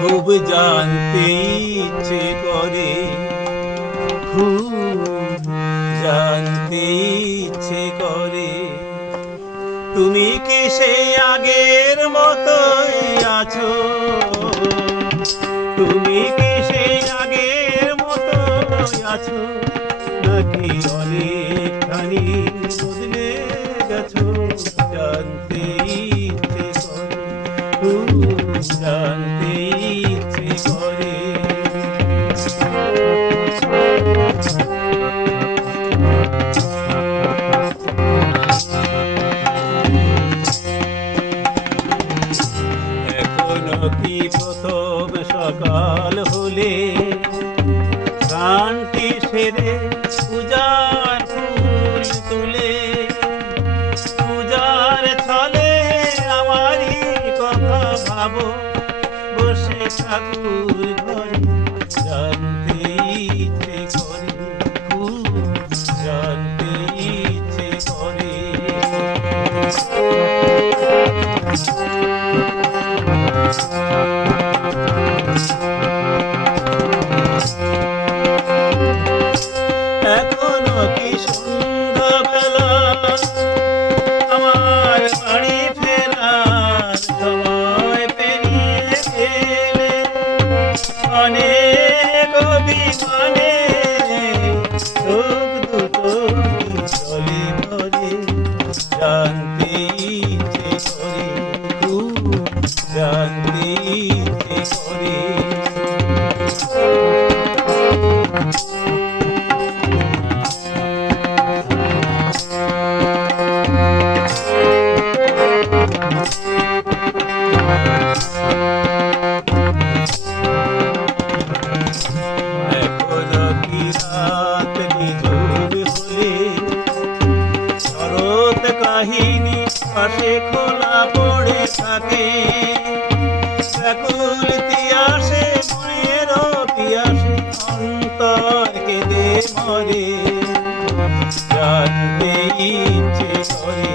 খুব জানতে ইচ্ছে করে, খুব জানতে ইচ্ছে করে, তুমি কি সেই আগের মতোই আছো? তুমি কি সেই আগের মতোই আছো, নাকি অনেকখানি বদলে গেছো? জানতে ইচ্ছে করে, খুব জানতে ইচ্ছে করে। এখনো কি প্রথম সকাল হলে গানটি সেরে পূজার ফুল তুলে, পূজার ছলে আমারই কথা ভাবো বসে ঠাকুর ঘরে? জানতে ইচ্ছে করে, খুব জানতে ইচ্ছে করে। এখনো কি সন্ধ্যাবেলা আমার বাড়ি ফেরার সময় পেরিয়ে গেলে? অনেক অভিমানে চোখ দুটো জলে ভরে। জানতে ইচ্ছে করে, খুব জানতে ইচ্ছে করে। এখনো কি রাত নিঝুম হলে শরৎ কাহিনী পাশে খোলা পড়ে থাকে? ব্যাকুল তিয়াসে মনের পিয়াসে অন্তর কেঁদে মরে। জানতে ইচ্ছে করে,